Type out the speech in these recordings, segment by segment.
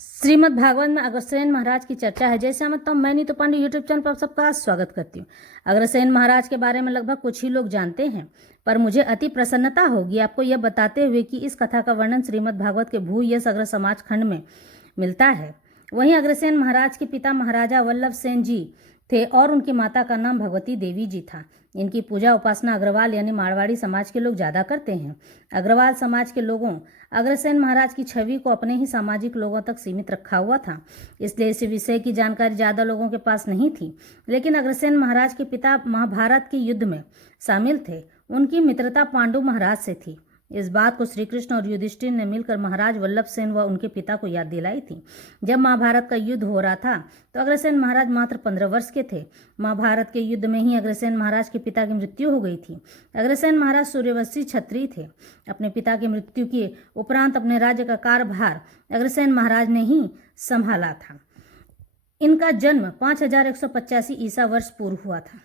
श्रीमद् भागवत में अग्रसेन महाराज की चर्चा है। जैसे मैं नीतू पांडे यूट्यूब चैनल पर आप सबका स्वागत करती हूँ। अग्रसेन महाराज के बारे में लगभग कुछ ही लोग जानते हैं, पर मुझे अति प्रसन्नता होगी आपको यह बताते हुए कि इस कथा का वर्णन श्रीमद् भागवत के भूयस अग्र समाज खंड में मिलता है। वहीं अग्रसेन महाराज के पिता महाराजा वल्लभ सेन जी थे और उनकी माता का नाम भगवती देवी जी था। इनकी पूजा उपासना अग्रवाल यानी मारवाड़ी समाज के लोग ज़्यादा करते हैं। अग्रवाल समाज के लोगों अग्रसेन महाराज की छवि को अपने ही सामाजिक लोगों तक सीमित रखा हुआ था, इसलिए इस विषय की जानकारी ज़्यादा लोगों के पास नहीं थी। लेकिन अग्रसेन महाराज के पिता महाभारत के युद्ध में शामिल थे। उनकी मित्रता पांडु महाराज से थी। इस बात को श्री कृष्ण और युधिष्ठिर ने मिलकर महाराज वल्लभ सेन व उनके पिता को याद दिलाई थी। जब महाभारत का युद्ध हो रहा था तो अग्रसेन महाराज मात्र 15 वर्ष के थे। महाभारत के युद्ध में ही अग्रसेन महाराज के पिता की मृत्यु हो गई थी। अग्रसेन महाराज सूर्यवंशी क्षत्रिय थे। अपने पिता की मृत्यु के उपरांत अपने राज्य का कार्यभार अग्रसेन महाराज ने ही संभाला था। इनका जन्म 5185 ईसा वर्ष पूर्व हुआ था।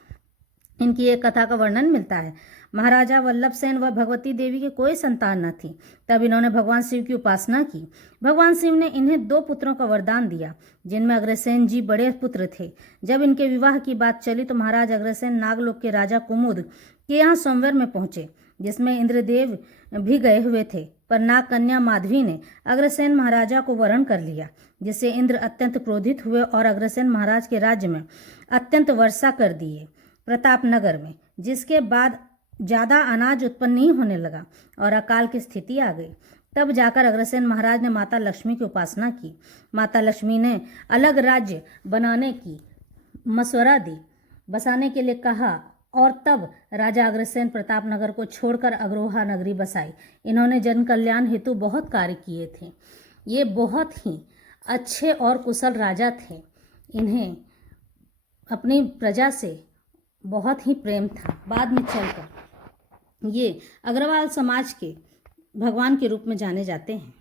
इनकी एक कथा का वर्णन मिलता है। महाराजा वल्लभ सेन व भगवती देवी की कोई संतान न थी। तब इन्होंने भगवान शिव की उपासना की। भगवान शिव ने इन्हें 2 पुत्रों का वरदान दिया, जिनमें अग्रसेन जी बड़े पुत्र थे। जब इनके विवाह की बात चली तो महाराज अग्रसेन नागलोक के राजा कुमुद के यहाँ स्वयंवर में पहुंचे, जिसमें इंद्रदेव भी गए हुए थे। पर नाग कन्या माधवी ने अग्रसेन महाराजा को वरण कर लिया, जिससे इंद्र अत्यंत क्रोधित हुए और अग्रसेन महाराज के राज्य में अत्यंत वर्षा कर दिए प्रतापनगर में, जिसके बाद ज़्यादा अनाज उत्पन्न नहीं होने लगा और अकाल की स्थिति आ गई। तब जाकर अग्रसेन महाराज ने माता लक्ष्मी की उपासना की। माता लक्ष्मी ने अलग राज्य बनाने की मशवरा दी, बसाने के लिए कहा और तब राजा अग्रसेन प्रतापनगर को छोड़कर अग्रोहा नगरी बसाई। इन्होंने जन कल्याण हेतु बहुत कार्य किए थे। ये बहुत ही अच्छे और कुशल राजा थे। इन्हें अपनी प्रजा से बहुत ही प्रेम था। बाद में चलकर ये अग्रवाल समाज के भगवान के रूप में जाने जाते हैं।